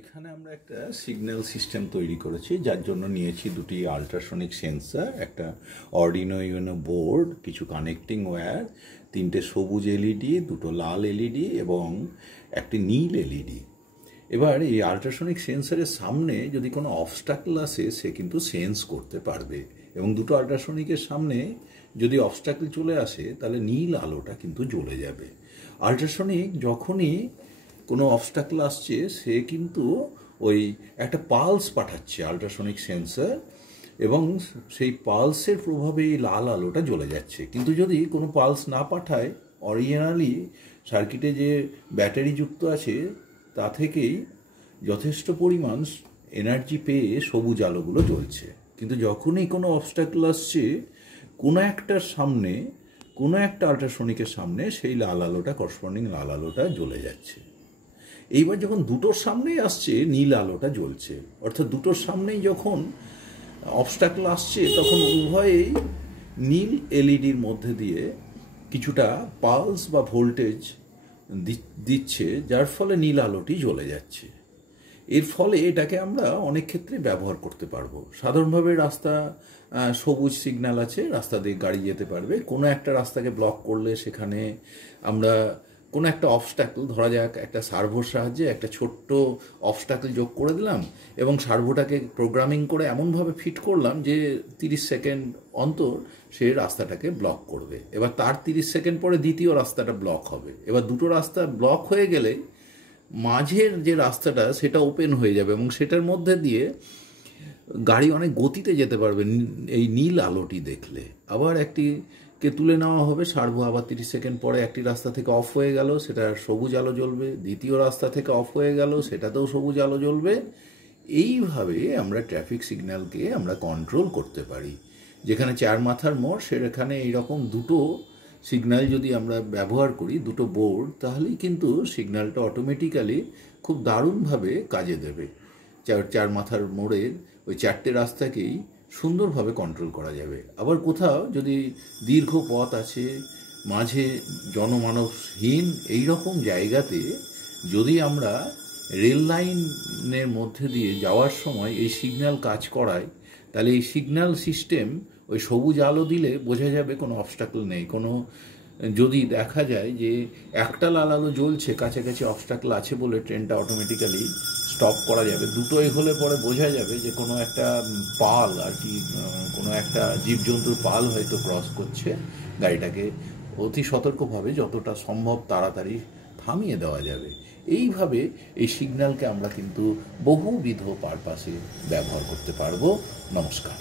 এখানে আমরা একটা সিগন্যাল সিস্টেম তৈরি করেছি, যার জন্য নিয়েছি দুটি আল্ট্রাসনিক সেন্সর, একটা অর্ডিনো ইউনো বোর্ড, কিছু কানেক্টিং ওয়্যার, তিনটে সবুজ এলইডি, দুটো লাল এলইডি এবং একটি নীল এলইডি। এবার এই আল্ট্রাসনিক সেন্সরের সামনে যদি কোনো অবস্ট্রাকল আসে সে কিন্তু সেন্স করতে পারবে, এবং দুটো আল্ট্রাসনিকের সামনে যদি অবস্ট্রাকল চলে আসে তাহলে নীল আলোটা কিন্তু জ্বলে যাবে। আল্ট্রাসনিক যখনই কোনো অবস্ট্রাকল আসছে সে কিন্তু ওই একটা পালস পাঠাচ্ছে আল্ট্রাসনিক সেন্সর, এবং সেই পালসের প্রভাবে এই লাল আলোটা জ্বলে যাচ্ছে। কিন্তু যদি কোনো পালস না পাঠায়, অরিজিনালি সার্কিটে যে ব্যাটারি যুক্ত আছে তা থেকেই যথেষ্ট পরিমাণ এনার্জি পেয়ে সবুজ আলোগুলো জ্বলছে। কিন্তু যখনই কোনো অবস্ট্রাকল আসছে কোনো একটার সামনে, কোনো একটা আল্ট্রাসনিকের সামনে, সেই লাল আলোটা, করসপন্ডিং লাল আলোটা জ্বলে যাচ্ছে। এইবার যখন দুটোর সামনেই আসছে নীল আলোটা জ্বলছে, অর্থাৎ দুটোর সামনেই যখন অবস্ট্রাকল আসছে তখন উভয়েই নীল এলইডির মধ্যে দিয়ে কিছুটা পালস বা ভোল্টেজ দিচ্ছে, যার ফলে নীল আলোটি জ্বলে যাচ্ছে। এর ফলে এটাকে আমরা অনেক ক্ষেত্রে ব্যবহার করতে পারবো। সাধারণভাবে রাস্তা সবুজ সিগন্যাল আছে, রাস্তা দিয়ে গাড়ি যেতে পারবে। কোনো একটা রাস্তাকে ব্লক করলে সেখানে আমরা কোনো একটা অবস্ট্রাকল, ধরা যাক একটা সার্ভোর সাহায্যে একটা ছোট্ট অবস্ট্রাকল যোগ করে দিলাম এবং সার্ভোটাকে প্রোগ্রামিং করে এমনভাবে ফিট করলাম যে 30 সেকেন্ড অন্তর সে রাস্তাটাকে ব্লক করবে। এবার তার 30 সেকেন্ড পরে দ্বিতীয় রাস্তাটা ব্লক হবে। এবার দুটো রাস্তা ব্লক হয়ে গেলে মাঝের যে রাস্তাটা সেটা ওপেন হয়ে যাবে এবং সেটার মধ্যে দিয়ে গাড়ি অনেক গতিতে যেতে পারবে এই নীল আলোটি দেখলে। আবার একটিকে তুলে নেওয়া হবে, সার্ভো আবার 30 সেকেন্ড পরে একটি রাস্তা থেকে অফ হয়ে গেল, সেটা সবুজ আলো জ্বলবে। দ্বিতীয় রাস্তা থেকে অফ হয়ে গেল, সেটাতেও সবুজ আলো জ্বলবে। এইভাবে আমরা ট্রাফিক সিগন্যালকে আমরা কন্ট্রোল করতে পারি। যেখানে 4 মাথার মোড় সেখানে এইরকম দুটো সিগন্যাল যদি আমরা ব্যবহার করি, দুটো বোর্ড, তাহলেই কিন্তু সিগন্যালটা অটোমেটিক্যালি খুব দারুণভাবে কাজে দেবে। 4 মাথার মোড়ের ওই 4টে রাস্তাকেই সুন্দরভাবে কন্ট্রোল করা যাবে। আবার কোথাও যদি দীর্ঘ পথ আছে, মাঝে জনমানবহীন এই রকম জায়গাতে যদি আমরা রেল লাইনের মধ্যে দিয়ে যাওয়ার সময় এই সিগন্যাল কাজ করায়, তাহলে এই সিগন্যাল সিস্টেম ওই সবুজ আলো দিলে বোঝা যাবে কোনো অবস্ট্রাকল নেই। কোনো যদি দেখা যায় যে একটা লাল আলো জ্বলছে, কাছাকাছি অবস্ট্রাকল আছে বলে ট্রেনটা অটোমেটিক্যালি স্টপ করা যাবে। দুটোই হলে পরে বোঝা যাবে যে কোনো একটা পাল আর কি, কোনো একটা জীবজন্তুর পাল হয়তো ক্রস করছে, গাড়িটাকে অতি সতর্কভাবে যতটা সম্ভব তাড়াতাড়ি থামিয়ে দেওয়া যাবে। এইভাবে এই সিগন্যালকে আমরা কিন্তু বহুবিধ পারপাসে ব্যবহার করতে পারবো। নমস্কার।